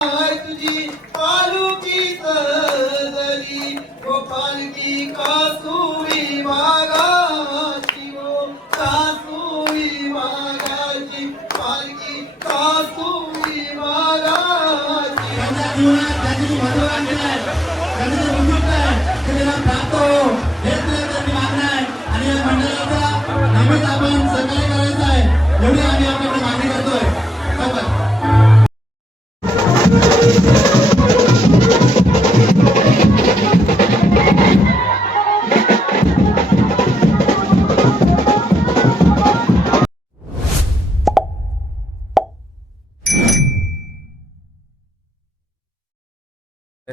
तुझी पालुकी तळदली व पालकी कासुरी वाघाची व कासुरी वाघाची पालकी कासुरी वाघाची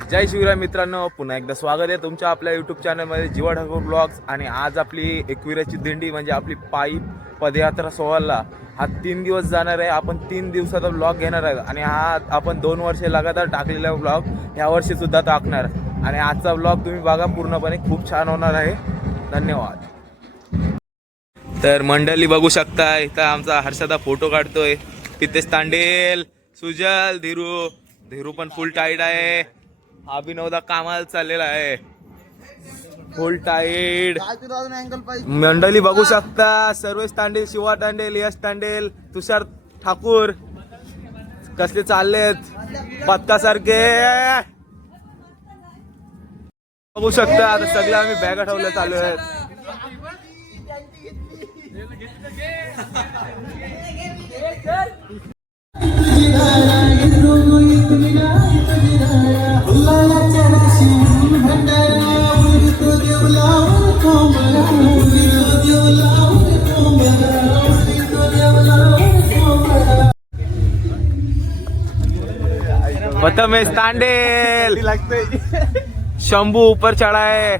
जय शिवराय मित्रांनो, पुन्हा एकदा स्वागत आहे तुमच्या आपल्या यूट्यूब चॅनलमध्ये जीवा ठाकूर ब्लॉग्स. आणि आज आपली एकविराची दिंडी म्हणजे आपली पायी पदयात्रा सोहळा हा 3 दिवस जाणार आहे. आपण 3 दिवसाचा ब्लॉग घेणार आहे आणि हा आपण 2 वर्षे लगातार टाकलेला ब्लॉग ह्या वर्षी सुद्धा टाकणार. आणि आजचा ब्लॉग तुम्ही बघा, पूर्णपणे खूप छान होणार आहे. धन्यवाद. तर मंडळी बघू शकता, इथं आमचा हर्षदा फोटो काढतोय. पितेश तांडेल, सुजल, धीरू पण फुल टाईट आहे. अभिनवदा कामाला चाललेला आहे, फुल टाईट. मंडळी बघू शकता, सर्वेश तांडेल, शिवा तांडेल, यश तांडेल, तुषार ठाकूर कसले चाललेत पत्तासारखे. बघू शकता आता सगळे आम्ही बॅगा ठेवल्या चालू आहेत. प्रथमेश तांडेल, शंभू ऊपर चढ़ा है.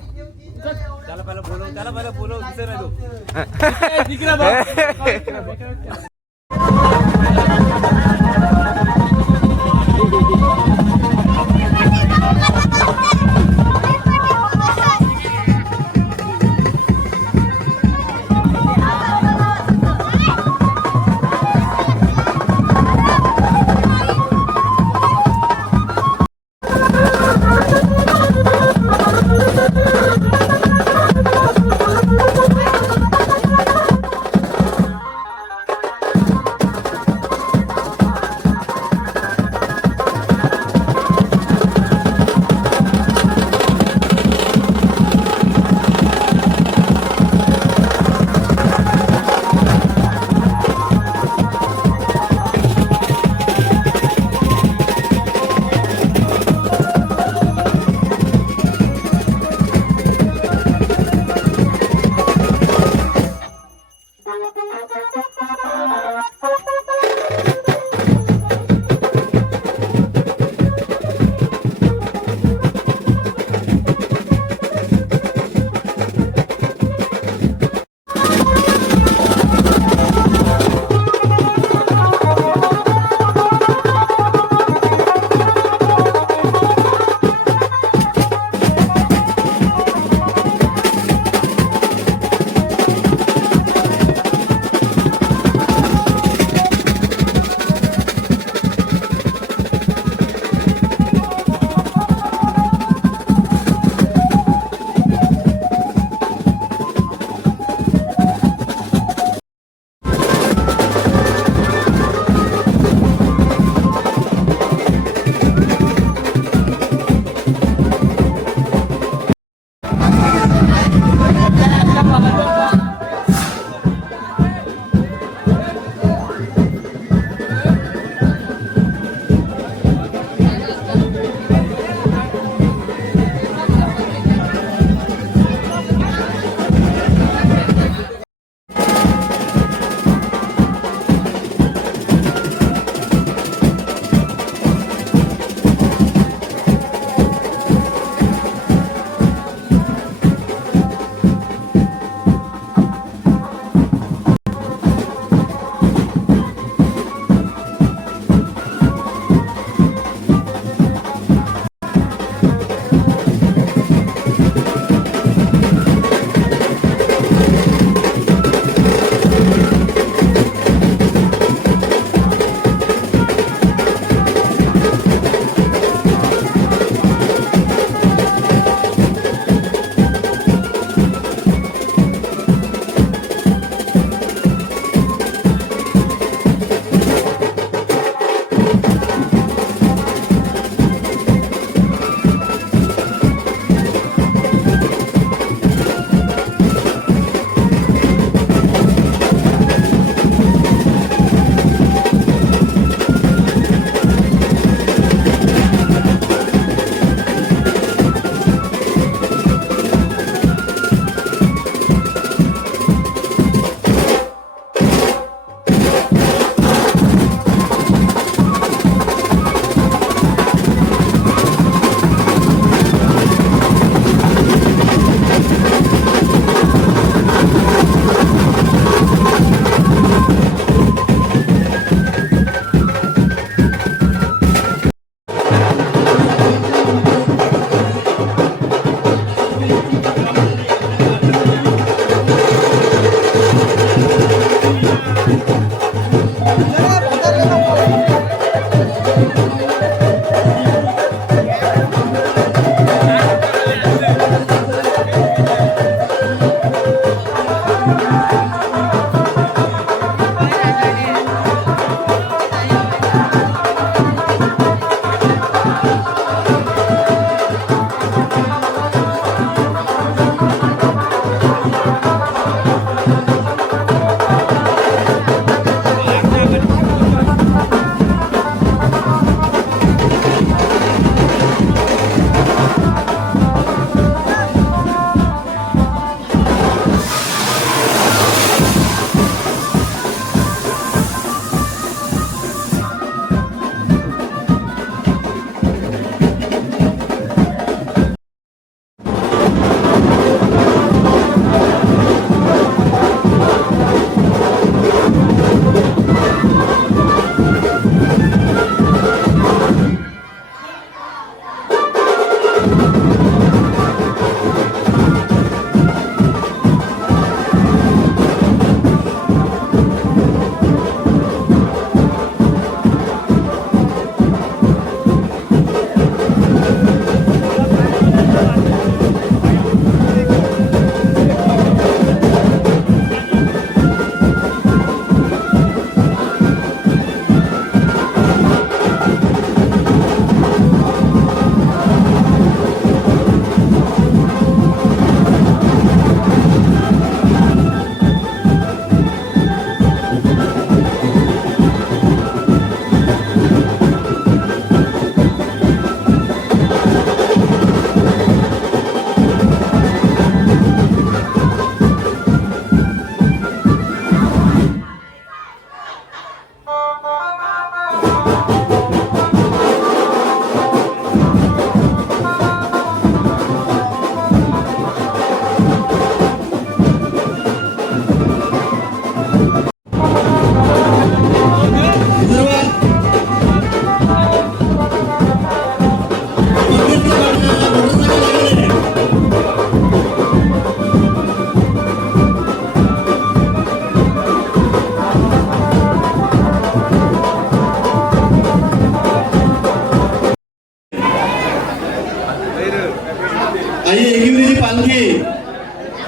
आणि एकीवरीची पालखी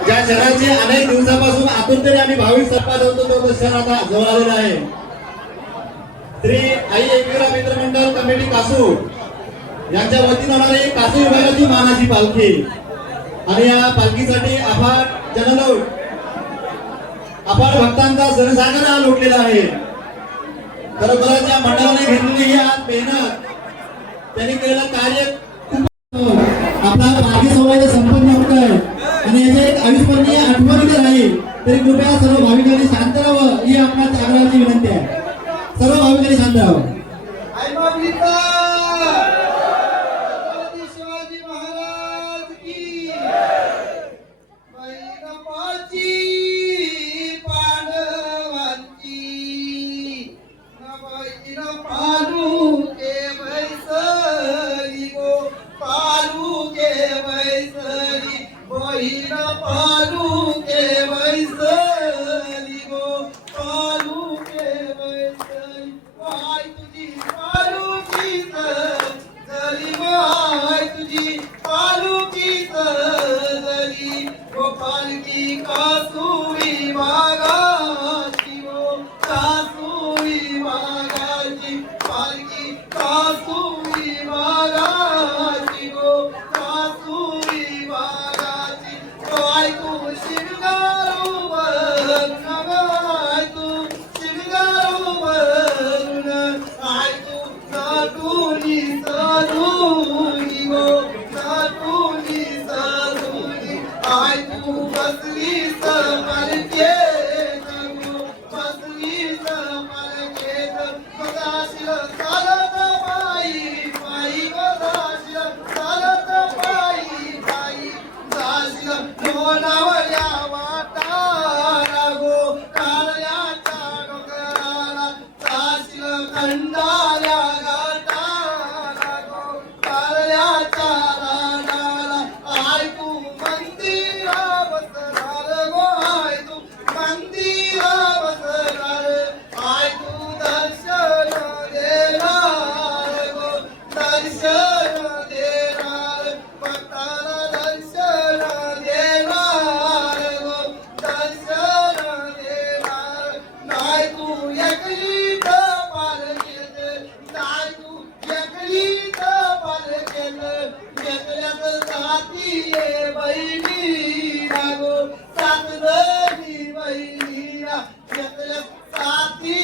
ज्या शहराची अनेक दिवसापासून आतून तरी आम्ही भाविक संपाद होतो तो क्षण आता जवळ आलेला आहे. श्री आई एकविरा मित्रमंडळ कमिटी कासू यांच्या वतीने होणारी कासू विभागाची मानाची पालखी आणि या पालखीसाठी अफाट जनलोट अफाट भक्तांचा जनसागर हा लोटलेला आहे. खरोखरच या मंडळाने घेतलेली ही आज मेहनत त्यांनी केलेलं कार्य आपला पालखी सोहळ्याचा संपन्न होत आहे आणि याच्या एक अविस्मरणीय आठवणी राहील. तरी कृपया सर्व भाविकांनी शांत राहावं ही आपल्या आग्रहाची विनंती आहे. सर्व भाविकांनी शांत राहावं. आई माऊलीचा छत्रपती शिवाजी महाराज की बैरपाची पांडवांची नवईन पालू के बैसरी गो पालू के बैसरी बहीण पालू के बैसरी गो पालू के बैसरी वाय तुझी पालूची जरी वाय तुझी पालूची जरी गोपाल की कासुरी मागाची गो कासुरी मागाची पालकी कासुरी मागाची गो कासुरी मागाची वाय तू शिवगारू नवाय तू शिवगारू आय तू नाटुनी साधुनी गो नाटुनी साधुनी आय तू बसली समरके गो बसली समरके सदाशिव चालत पायी पायी सदाशिव चालत पायी पायी सदाशिव लोणावळ्या वाटाला गो काळ्याच्या डोंगराला सदाशिव खंडाळ्या घाटाला गो काळ्याच्या साथी बहिणी गो सात जणी बहिणीला घेतल्या साथी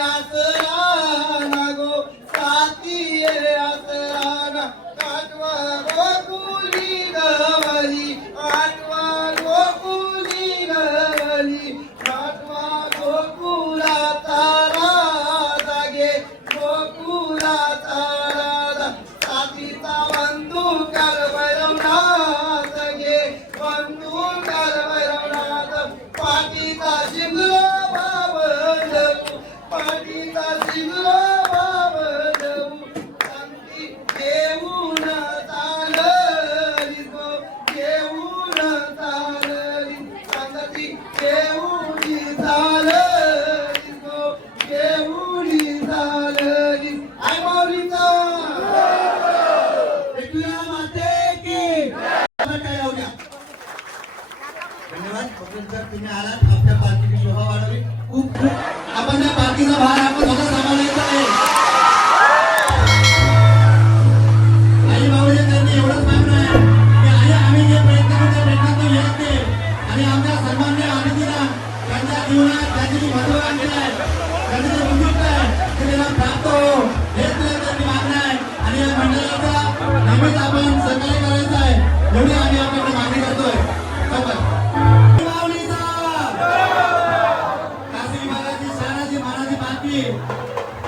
आसरा गो साथी आसरा आठवा गोकुली गवली आठवा गोकुली गवली आठवा गोकुला तारा जागे गोकुला तारा साथीचा बंधू करवरवनाथ गे बंधू करवरवनाथ पाठीचा शिंगलो बाबडू पाठीचा शिंगलो बाबडू शांती घेऊन चालली गो घेऊन चालली शांती घेऊन चालली गो घेऊन चालली आय माऊलीचा एकूया माते की काय राहू द्या. धन्यवाद पटेल सर, तुम्ही आलात आपल्या पार्टीची शोभा वाढवली. खूप खूप आपण त्या पार्टीचा भार आपण स्वतः सांभाळायचा आहे. आई बाबाच्या त्यांनी एवढंच मागणं आहे की आई आम्ही जे प्रयत्न करतो प्रयत्नातून यश दे आणि आमच्या सन्माननीय अतिथीला त्यांच्या जीवनात त्यांची जी महत्व आणलेलं आहे त्यांचं जे बंधुत्व आहे ते त्यांना प्राप्त हो हेच त्यांची मागणं आहे. आणि या मंडळाचा नेहमीच आपण सहकार्य करायचं आहे एवढी आम्ही आपल्याकडे मागणी करतोय. काशी विभागाची शहराची मानाची पालखी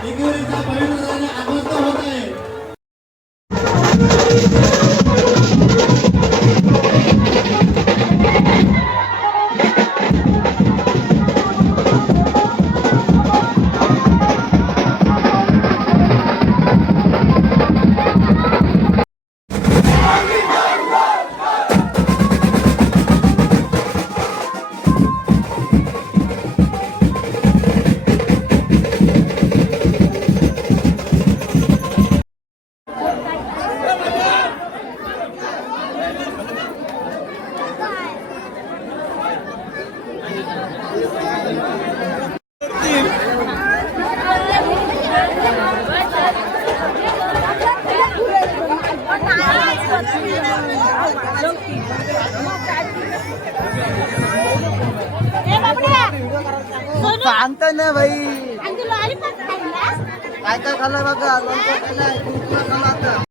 एकीवरीचा पवित्र झाल्याने आगमन होत आहे. सांगता ना भाई काय काय खाल्लं बघा लोणचं खाल्लंय खूप खाल्लं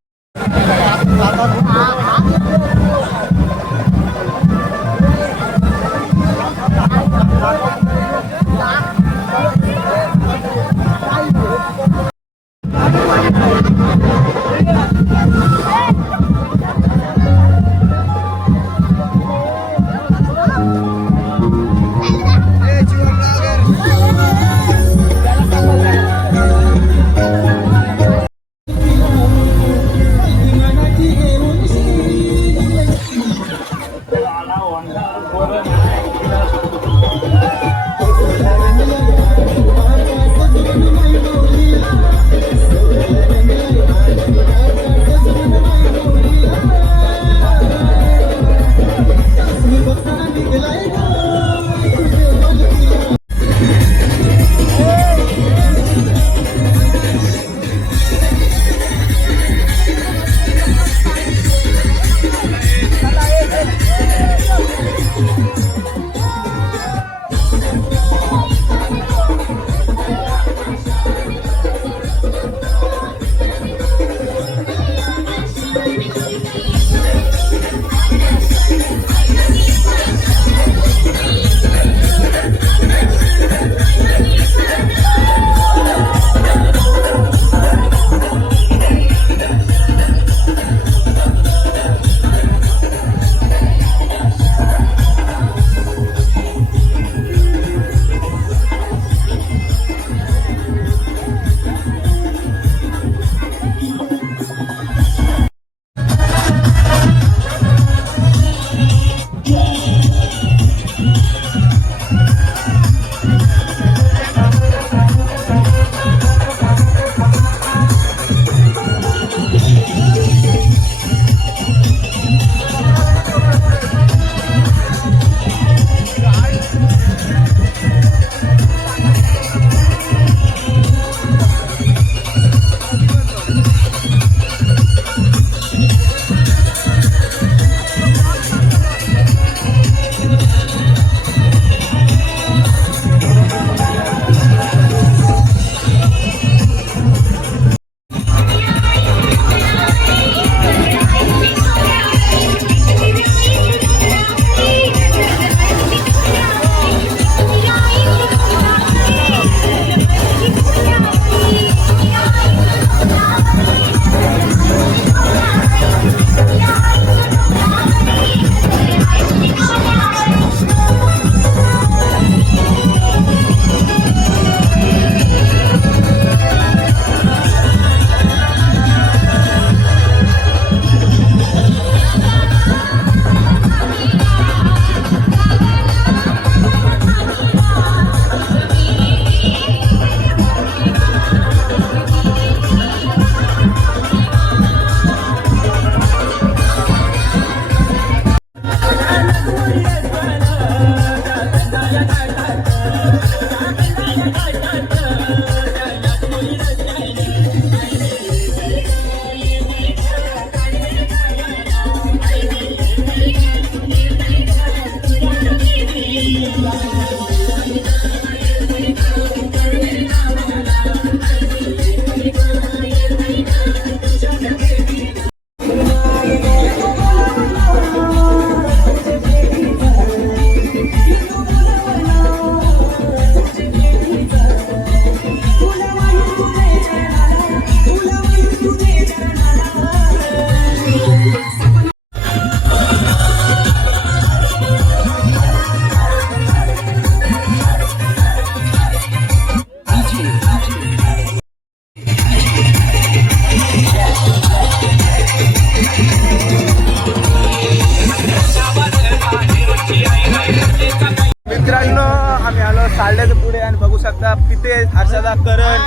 शकता पितेश, हर्षदा, करण,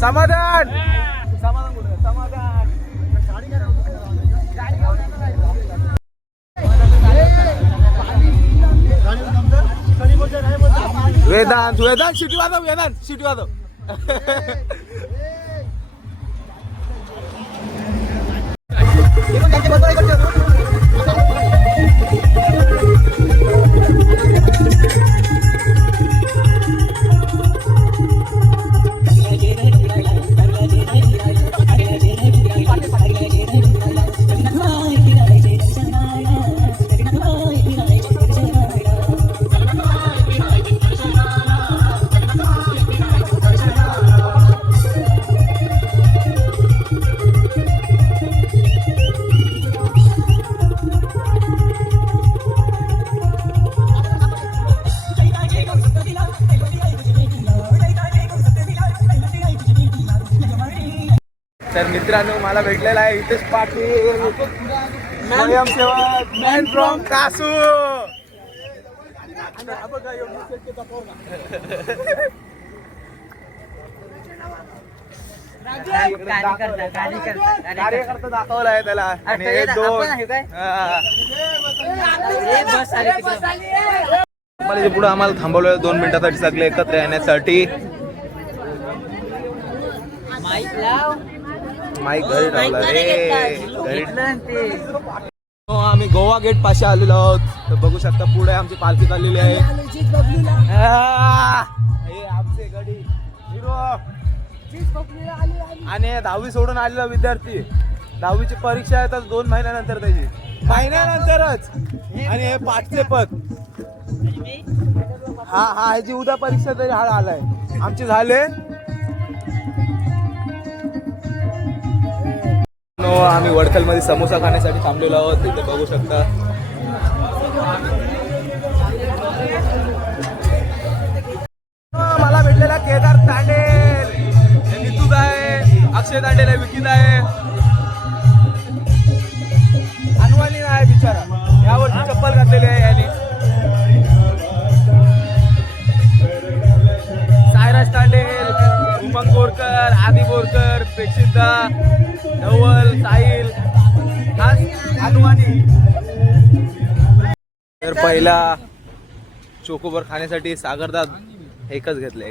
समाधान समाधान कुठे आहे? समाधान वेदांत वेदांत शिटी वाजव, वेदांत शिटी वाजव. तर मित्रांनो मला भेटलेला आहे हितेश पाटील, स्वयंसेवक मॅन फ्रॉम कासू. कार्यकर्ता दाखवलाय त्याला आणि एक दोन पुढे आम्हाला थांबवलं 2 मिनिटासाठी सगळे एकत्र येण्यासाठी. माईक घरी ठेवला रे घरी. आम्ही गोवा गेट पाशी आलेलो आहोत. तर बघू शकता पुढे आमची पालखी चाललेली आहे. हे आमचे गडी हिरो आणि 10वी सोडून आलेला विद्यार्थी. 10वीची परीक्षा आहे तर 2 महिन्यानंतर त्याची महिन्यानंतरच. आणि हे 5चे पद हा ह्याची उद्या परीक्षा तरी हा आलाय. आमचे झाले. आम्ही वडखल मध्ये समोसा खाण्यासाठी थांबलेलो आहोत. तिथे बघू शकता मला भेटलेला केदार तांडेल, नितू आहे, अक्षय तांडेल आहे, विकीत आहे, अनवानी आहे बिचारा. यावरची चप्पल घातलेली आहे याने. सायराज तांडेल, उमंग बोरकर, आदी बोरकर, प्रेक्षिता, धवल, साहिल, अनुवानी. तर पहिला चोकोबर खाण्यासाठी सागरदाद एकच घेतलं.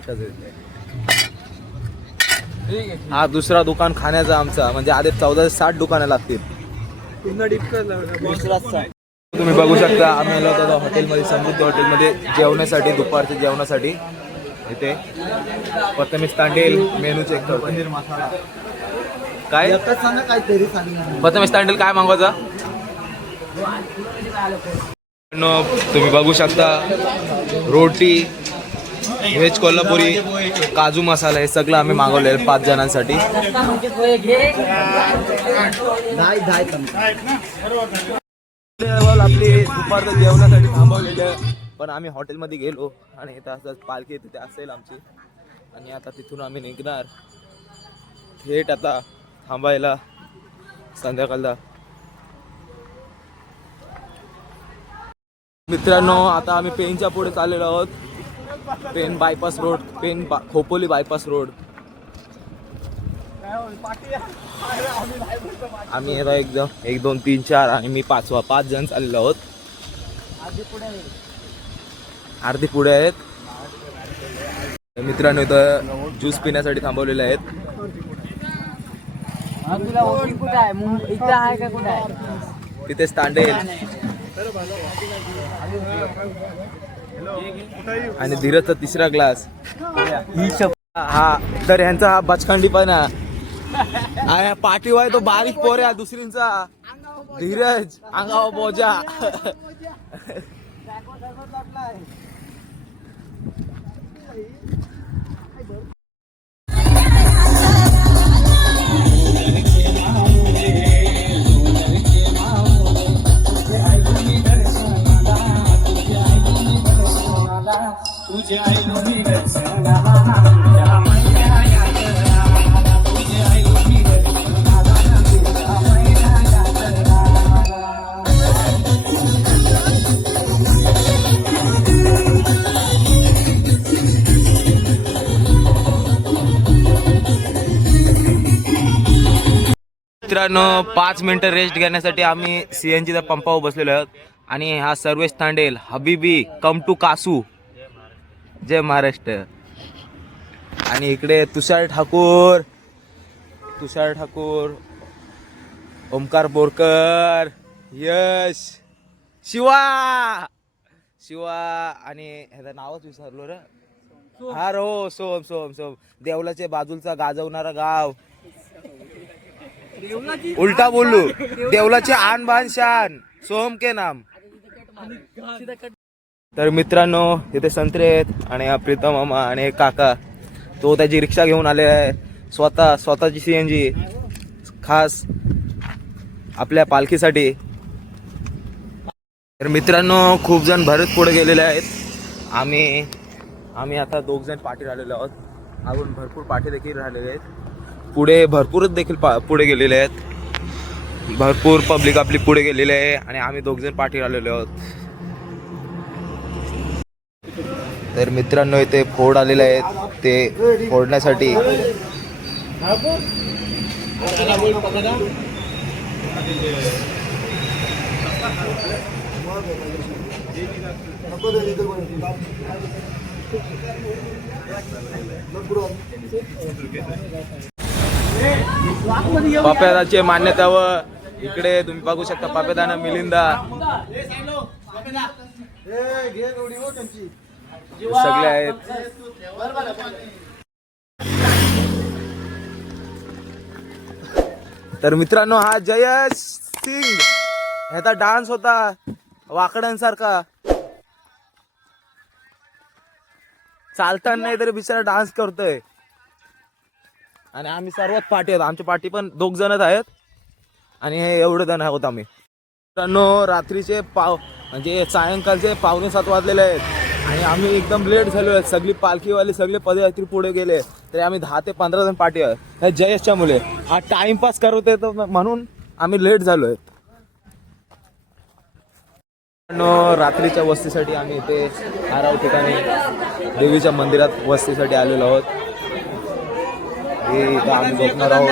हा दुसरा दुकान खाण्याचा आमचा. म्हणजे आधी 14 ते 60 दुकानं लागतील. तुम्ही बघू शकता आम्ही आलो होतो हॉटेलमध्ये, समृद्धी हॉटेलमध्ये जेवण्यासाठी, दुपारच्या जेवणासाठी. इथे प्रथमेश तांडेल मेनू चेक करतो. पनीर मसाला काय काहीतरी प्रथमेश तांडेल काय मागवायचं. तुम्ही बघू शकता रोटी, व्हेज कोल्हापुरी, काजू मसाला हे सगळं आम्ही मागवलेलं 5 जणांसाठी. आपली दुपारचं जेवणासाठी थांबवलेलं. पण आम्ही हॉटेलमध्ये गेलो आणि इथं असं पालखी तिथे असेल आमची. आणि आता तिथून आम्ही निघणार थेट आता थांबायला संध्याकाळला. मित्रांनो आता आम्ही पेनच्या पुढे चाललेलो आहोत. Pen bypass road, Khopoli bypass road. आम्ही आता एकदम 1 2 3 4 आणि मी 5वा 5 जण चाललेलो आहोत. अर्धी पुढे आहेत. मित्रांनो इथं ज्यूस पिण्यासाठी थांबवलेले आहेत. तिथेच तांडेल आणि धीरजचा 3रा ग्लास. हा तर ह्यांचा हा बचखंडीपणा आहे. पाठीवाय तो बारीक पोऱ्या दुसरींचा. धीरज अंगावर बोजा. मित्रांनो 5 मिनिटं रेस्ट घेण्यासाठी आम्ही CNGच्या पंपावर बसलेलो आहोत आणि हा सर्वेश तांडेल हबीबी कम टू कासू जय महाराष्ट्र. आणि इकडे तुषार ठाकूर, ओमकार बोरकर, यश, शिवा आणि ह्याचं नावच विसरलो रे. हा रो सोम देवलाचे बाजूलचा गाजवणारा गाव. उलटा बोलू, देवलाचे आन बान शान सोम के नाम. तर मित्रांनो इथे संत्रे आहेत आणि हा प्रीतम मामा आणि एक काका, तो त्याची रिक्षा घेऊन आले आहे स्वतःची CNG खास आपल्या पालखीसाठी. तर मित्रांनो खूप जण भरत पुढे गेलेले आहेत. आम्ही आता 2 जण पाठी राहिलेलो आहोत. अजून भरपूर पाठी देखील राहिलेले आहेत. पुढे भरपूरच देखील पुढे गेलेले आहेत. भरपूर पब्लिक आपली पुढे गेलेली आहे आणि आम्ही 2 जण पाठी राहिलेलो आहोत. तर मित्रांनो इथे फोड आलेले आहेत, ते फोडण्यासाठी पापेदाचे मान्यता व इकडे तुम्ही बघू शकता पापेदाना मिलिंदा सगळे आहेत. तर मित्रांनो हा जयेश सिंग ह्याचा डान्स होता वाकड्यांसारखा, चालताना नाही तरी बिचारा डान्स करतोय. आणि आम्ही सर्वात पाठी आहेत, आमच्या पाठी पण 2 जणच आहेत आणि हे एवढे जण आहोत आम्ही. मित्रांनो रात्रीचे म्हणजे सायंकाळचे 6:45 वाजलेले आहेत आणि आम्ही एकदम लेट झालो आहे. सगळी पालखीवाले सगळे पदयात्री पुढे गेले तरी आम्ही 10 ते 15 जण पाठी आहोत. ह्या जयेशच्या मुले हा टाइमपास करत येतो म्हणून आम्ही लेट झालो आहे. रात्रीच्या वस्तीसाठी आम्ही इथे आराव ठिकाणी देवीच्या मंदिरात वस्तीसाठी आलेलो आहोत. हे इथं आम्ही झोपणार आहोत.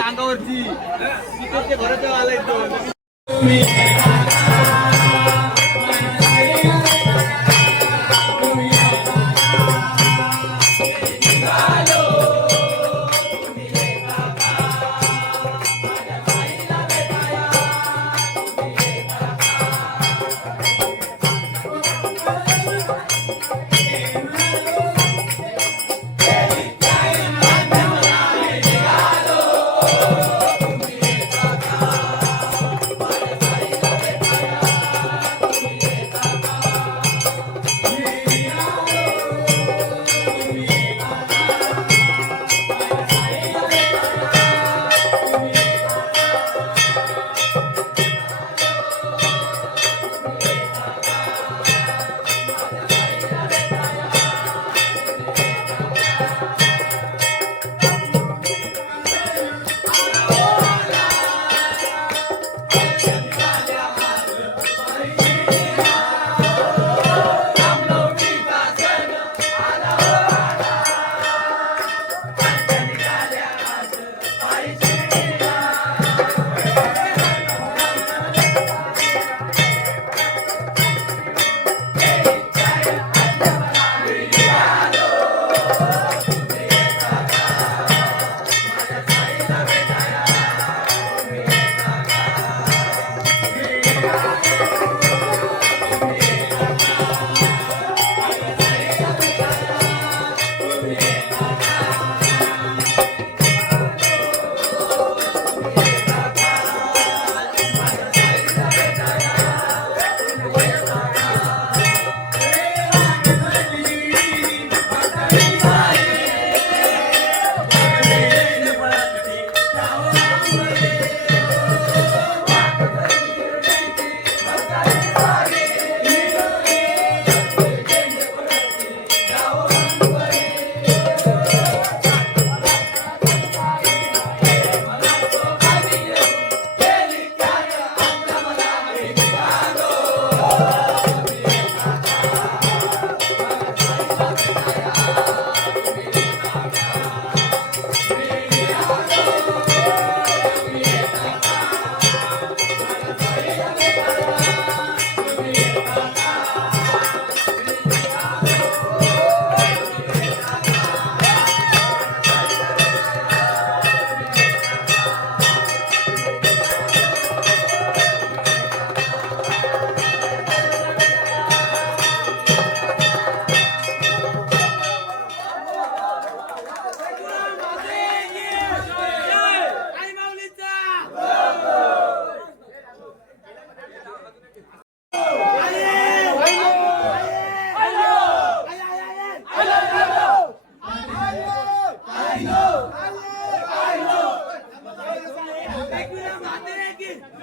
Thank you.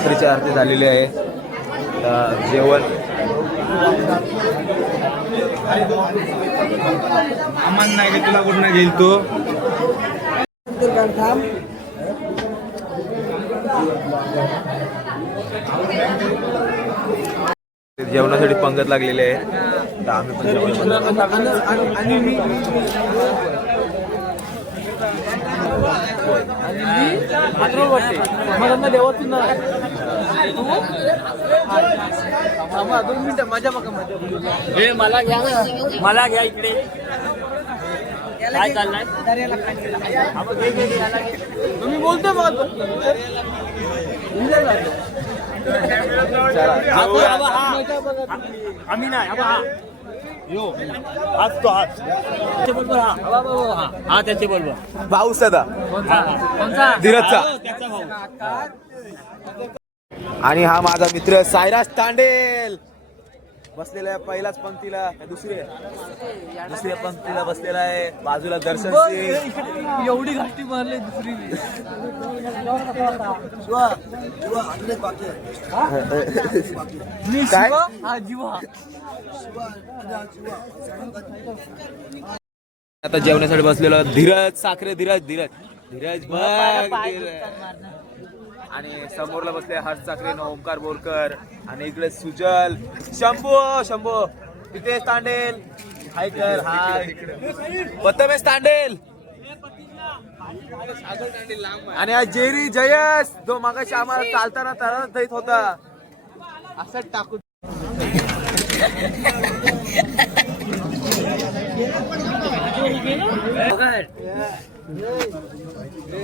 रात्रीची आरती झालेली आहे. जेवण आम्हाला नाही का तुला कुठं घेईल तो जेवणासाठी पंगत लागलेली आहे. तर आम्ही पण मला घ्या इकडे काय चाललंय तुम्ही बोलतो मग आम्ही नाही हाच तो हाच त्याचे बरोबर हा त्याचे बरोबर भाऊ सदा धीरजचा. त्याचा भाऊ आणि हा माझा मित्र सायराज तांडेल बसलेला आहे पहिल्याच पंक्तीला. दुसऱ्या पंक्तीला बसलेला आहे. बाजूला दर्शन सिंग. एवढी घाटी मारली दुसरी काय हा जीवा आता जेवणासाठी बसलेलो धीरज साखरे. धीरज बघ. आणि समोरला बसले हर्ष साखरे, ओमकार बोरकर आणि इकडे सुजल. शंभू तिथे तांडेल. हाय कर हाय. प्रथमेश तांडेल आणि हा जेरी जयस जो मागाशी आम्हाला चालताना तरच देत होता. असं टाकू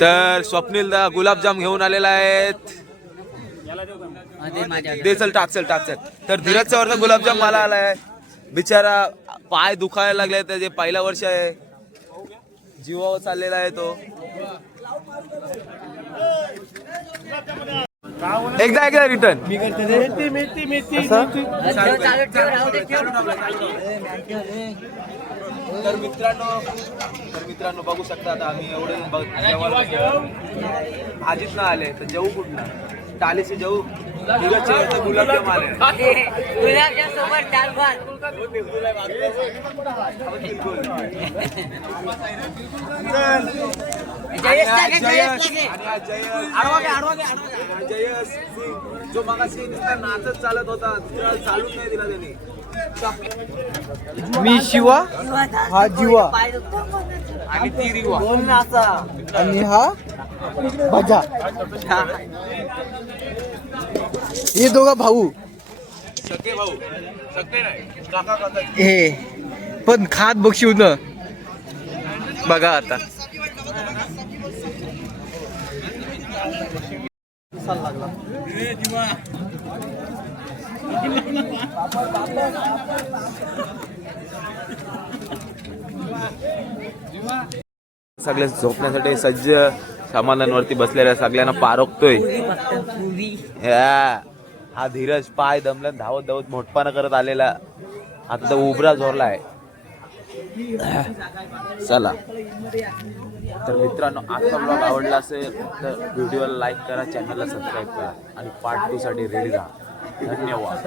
तर स्वप्नील दा गुलाबजाम घेऊन आलेला आहेत. दे चल टाक चल. तर धीरजचा वरचा गुलाबजाम मला आलाय. बिचारा पाय दुखायला लागले. त्याचे पहिला वर्ष आहे. जीवावर चाललेला आहे तो. एकदा रिटर्न तर मित्रांनो बघू शकता. आता आम्ही एवढे भाजीत ना आले तर जेवू कुठनं टालीचे जेवू. धीरजचे गुलाबजाम आले. जयस सिंग जो मगाशी नाचत चालत होता चालून नाही दिला त्यांनी. मी शिवा हा जीवा आणि ती रिवा आणि हा भजा. हे दोघा भाऊ सखे नाही काका काका. हे पण खात बक्षी न बघा आता. सगळे झोपण्यासाठी सज्ज सामानांवरती बसलेल्या सगळ्यांना पारोखतोय. हा धीरज पाय दमलन धावत मोठपाना करत आलेला. आता तर उभरा झोरलाय. चला तर मित्रांनो आजचा ब्लॉग आवडला असेल तर व्हिडिओला लाईक करा, चॅनलला सबस्क्राईब करा आणि पार्ट 2 साठी रेडी राहा. धन्यवाद.